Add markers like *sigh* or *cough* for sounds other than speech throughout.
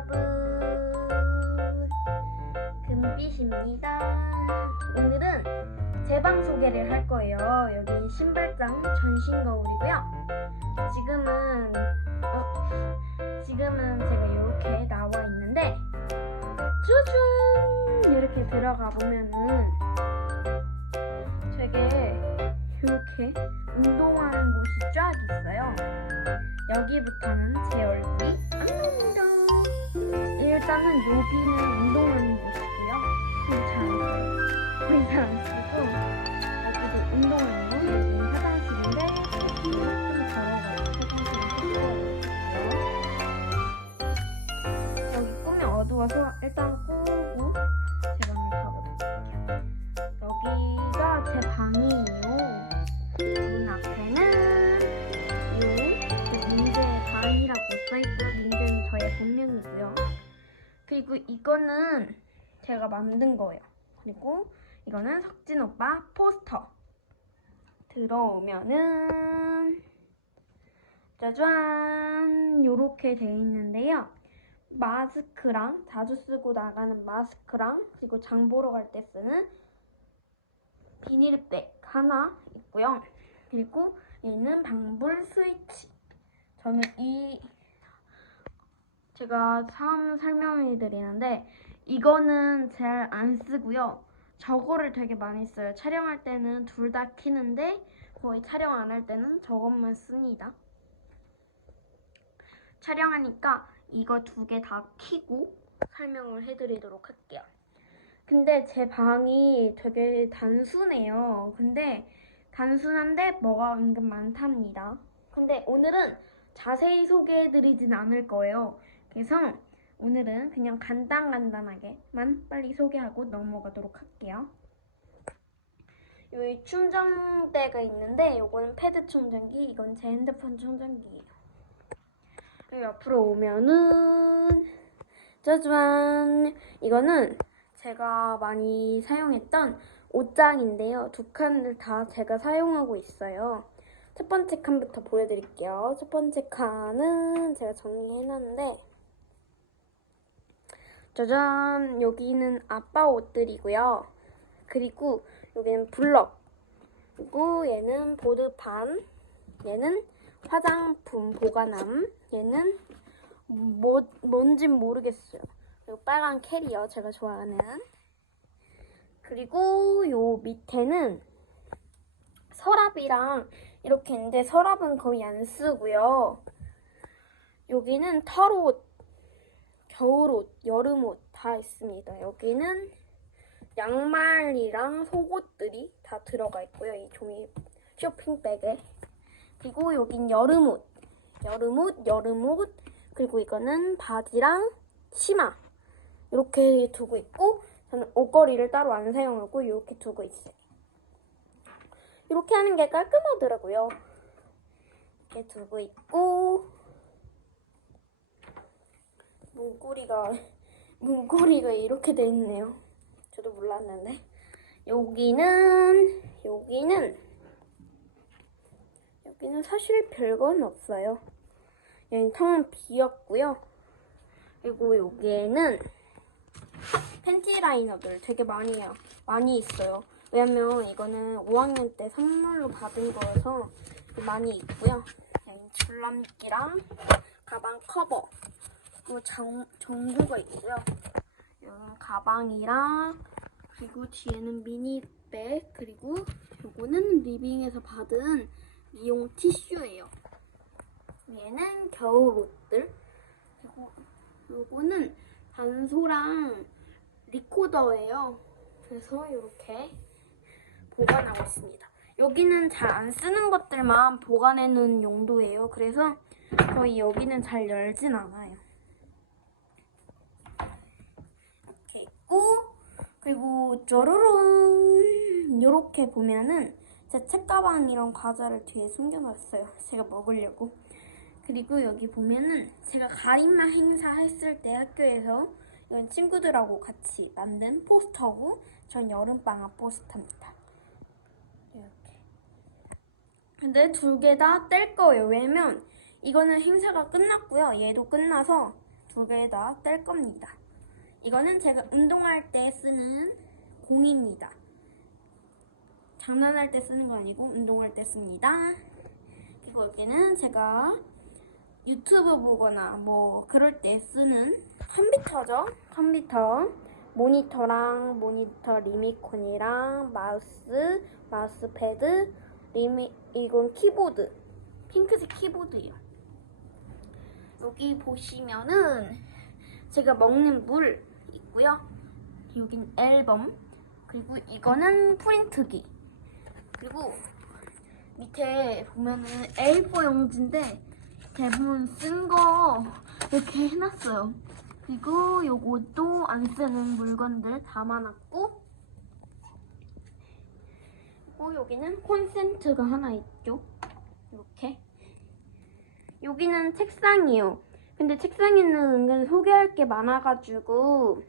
여러분. 금빛입니다. 오늘은 제 방 소개를 할 거예요. 여기 신발장 전신 거울이고요. 지금은 어, 지금은 제가 이렇게 나와 있는데 짜잔 이렇게 들어가 보면은 되게 이렇게 운동하는 곳이 쫙 있어요. 여기부터는 제 나옵니다. 일단은 여기는 운동하는 곳 이거는 제가 만든 거예요. 그리고 이거는 석진 오빠 포스터. 들어오면은 짜잔 요렇게 돼 있는데요. 마스크랑 자주 쓰고 나가는 마스크랑 그리고 장 보러 갈 때 쓰는 비닐백 하나 있고요. 그리고 얘는 방불 스위치. 저는 이 제가 처음 설명해 드리는데 이거는 잘 안 쓰고요. 저거를 되게 많이 써요. 촬영할 때는 둘 다 키는데 거의 촬영 안 할 때는 저것만 씁니다. 촬영하니까 이거 두 개 다 키고 설명을 해드리도록 할게요. 근데 제 방이 되게 단순해요. 근데 단순한데 뭐가 은근 많답니다. 근데 오늘은 자세히 소개해드리진 않을 거예요. 그래서 오늘은 그냥 간단간단하게만 빨리 소개하고 넘어가도록 할게요. 여기 충전대가 있는데 이거는 패드 충전기, 이건 제 핸드폰 충전기예요. 여기 옆으로 오면은 짜잔! 이거는 제가 많이 사용했던 옷장인데요. 두 칸을 다 제가 사용하고 있어요. 첫 번째 칸부터 보여드릴게요. 첫 번째 칸은 제가 정리해놨는데 짜잔! 여기는 아빠 옷들이고요. 그리고 여기는 블럭. 그리고 얘는 보드판. 얘는 화장품 보관함. 얘는 뭐, 뭔진 모르겠어요. 그리고 빨간 캐리어 제가 좋아하는. 그리고 요 밑에는 서랍이랑 이렇게 있는데 서랍은 거의 안 쓰고요. 여기는 털옷, 겨울옷, 여름옷 다 있습니다. 여기는 양말이랑 속옷들이 다 들어가 있고요. 이 종이 쇼핑백에. 그리고 여긴 여름옷, 여름옷, 여름옷. 그리고 이거는 바지랑 치마. 이렇게 두고 있고 저는 옷걸이를 따로 안 사용하고 이렇게 두고 있어요. 이렇게 하는 게 깔끔하더라고요. 이렇게 두고 있고 문고리가 *laughs* 문고리가 이렇게 돼 있네요. 저도 몰랐는데 여기는 여기는 여기는 사실 별건 없어요. 여기 텅 비었고요. 그리고 여기에는 팬티 라이너들 되게 많이. 많이 있어요. 왜냐면 이거는 5학년 때 선물로 받은 거여서 많이 있고요. 여기 줄넘기랑 가방 커버, 그리고 정, 정부가 있고요. 여기 가방이랑 그리고 뒤에는 미니백 그리고 요거는 리빙에서 받은 미용 티슈예요. 얘는 겨울 옷들 그리고 요거는 단소랑 리코더예요. 그래서 이렇게 보관하고 있습니다. 여기는 잘 안 쓰는 것들만 보관해 놓은 용도예요. 그래서 거의 여기는 잘 열진 않아요. 이렇게 있고 그리고 쪼르릉 이렇게 보면은 제 책가방이랑 과자를 뒤에 숨겨놨어요. *laughs* 제가 먹으려고. 그리고 여기 보면은 제가 가림막 행사 했을 때 학교에서 이건 친구들하고 같이 만든 포스터고 전 여름방학 포스터입니다. 이렇게. 근데 두 개 다 뗄 거예요. 왜냐면 이거는 행사가 끝났고요. 얘도 끝나서 두 개 다 뗄 겁니다. 이거는 제가 운동할 때 쓰는 공입니다. 장난할 때 쓰는 거 아니고 운동할 때 씁니다. 그리고 여기는 제가 유튜브 보거나 뭐 그럴 때 쓰는 컴퓨터죠. 컴퓨터 모니터랑 모니터 리미콘이랑 마우스, 마우스패드, 리미 이건 키보드. 핑크색 키보드예요. 여기 보시면은 제가 먹는 물 있고요. 여긴 앨범 그리고 이거는 프린트기 그리고 밑에 보면은 A4 용지인데 대부분 쓴 거 이렇게 해놨어요. 그리고 요것도 안 쓰는 물건들 담아놨고 그리고 여기는 콘센트가 하나 있죠. 이렇게 여기는 책상이요. 근데 책상에는 은근 소개할 게 많아가지고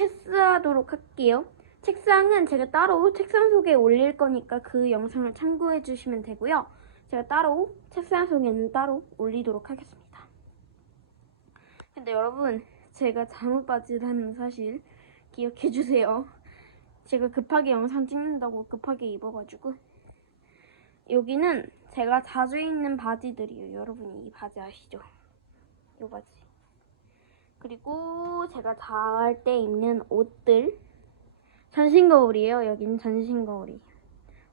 패스하도록 할게요. 책상은 제가 따로 책상 속에 올릴 거니까 그 영상을 참고해 주시면 되고요. 제가 따로 책상 속에는 따로 올리도록 하겠습니다. 근데 여러분 제가 잠옷 바지라는 사실 기억해 주세요. 제가 급하게 영상 찍는다고 급하게 입어가지고 여기는 제가 자주 입는 바지들이에요. 여러분이 이 바지 아시죠? 이 바지. 그리고 제가 자할 때 입는 옷들. 전신 거울이에요. 여기는 전신 거울이.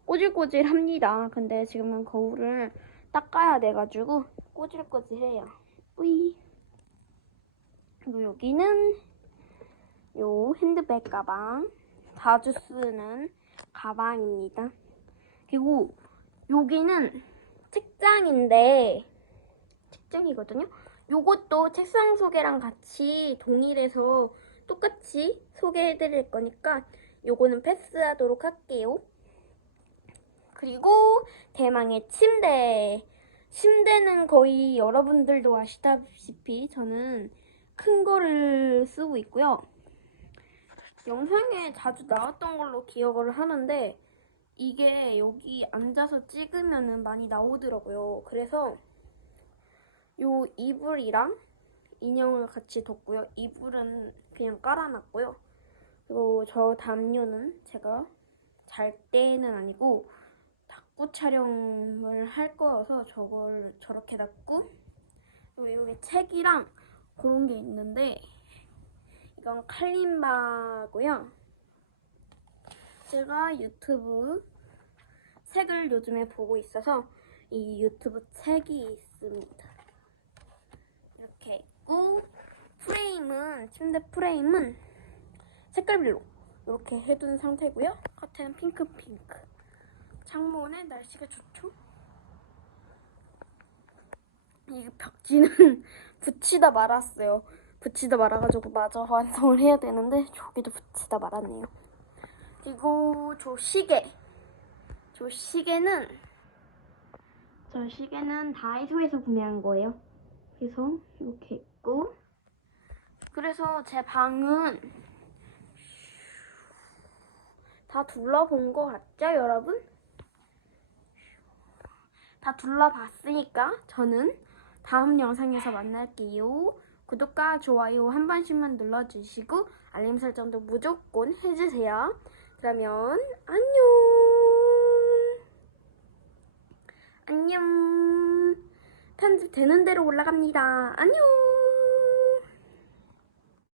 꼬질꼬질합니다. 근데 지금은 거울을 닦아야 돼가지고 꼬질꼬질해요. 뿌이. 그리고 여기는 요 핸드백 가방. 자주 쓰는 가방입니다. 그리고 여기는 책장인데 책장이거든요. 요것도 책상 소개랑 같이 동일해서 똑같이 소개해드릴 거니까 요거는 패스하도록 할게요. 그리고 대망의 침대. 침대는 거의 여러분들도 아시다시피 저는 큰 거를 쓰고 있고요. 영상에 자주 나왔던 걸로 기억을 하는데 이게 여기 앉아서 찍으면은 많이 나오더라고요. 그래서 요 이불이랑 인형을 같이 뒀고요. 이불은 그냥 깔아놨고요. 그리고 저 담요는 제가 잘 때는 아니고 탁구 촬영을 할 거여서 저걸 저렇게 놨고 그리고 여기 책이랑 그런 게 있는데 이건 칼림바고요. 제가 유튜브 책을 요즘에 보고 있어서 이 유튜브 책이 있습니다. 있고 프레임은 침대 프레임은 색깔별로 이렇게 해둔 상태고요. 겉에는 핑크 핑크. 창문에 날씨가 좋죠? 이 벽지는 *laughs* 붙이다 말았어요. 붙이다 말아가지고 마저 완성을 해야 되는데 저기도 붙이다 말았네요. 그리고 저 시계. 저 시계는 저 시계는 다이소에서 구매한 거예요. 그래서 이렇게 있고 그래서 제 방은 다 둘러본 거 같죠, 여러분? 다 둘러봤으니까 저는 다음 영상에서 만날게요. 구독과 좋아요 한 번씩만 눌러주시고 알림 설정도 무조건 해주세요. 그러면 안녕. 안녕. 편집 되는 대로 올라갑니다. 안녕.